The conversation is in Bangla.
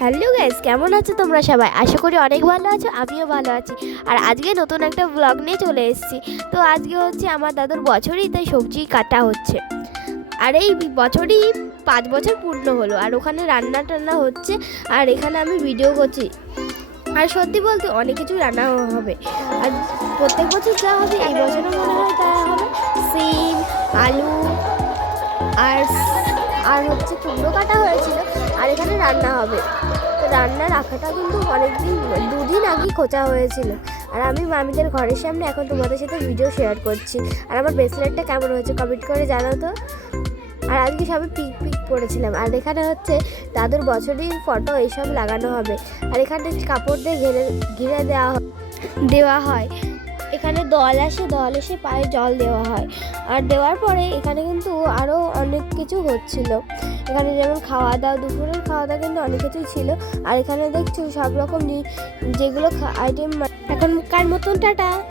হ্যালো গাইস, কেমন আছো তোমরা সবাই? আশা করি অনেক ভালো আছো, আমিও ভালো আছি। আর আজকে নতুন একটা ব্লগ নিয়ে চলে এসেছি। তো আজকে হচ্ছে আমার দাদুর বছরই, তাই সবজি কাটা হচ্ছে। আর এই বছরই 5 বছর পূর্ণ হলো, আর ওখানে রান্না টান্না হচ্ছে, আর এখানে আমি ভিডিও করছি। আর সত্যি বলতে অনেক কিছু রান্না হবে, আর প্রত্যেক বছর যা হবে এই বছরও মনে হয় তা হবে। সিম, আলু আর আর হচ্ছে কুমড়ো কাটা হয়েছিল, আর এখানে রান্না হবে। তো রান্না রাখাটা কিন্তু অনেকদিন, দুদিন আগেই খোঁচা হয়েছিল। আর আমি মামিদের ঘরের সামনে এখন তোমাদের সাথে ভিডিও শেয়ার করছি। আর আমার ব্রেসলেটটা কেমন হয়েছে কমেন্ট করে জানাও তো। আর আজকে সবাই পিক পিক পরেছিলাম। আর এখানে হচ্ছে দাদুর বছরই ফটো এইসব লাগানো হবে। আর এখানে কাপড় দিয়ে ঘিরে দেওয়া হয়। এখানে দল এসে পায়ে জল দেওয়া হয়। আর দেওয়ার পরে এখানে কিন্তু আরও অনেক কিছু হচ্ছিল। এখানে যেমন খাওয়া দাওয়া, দুপুরের খাওয়া দাওয়া কিন্তু অনেক কিছুই ছিল। আর এখানে দেখছো সব রকম যেগুলো আইটেম এখনকার মতন। টাটা।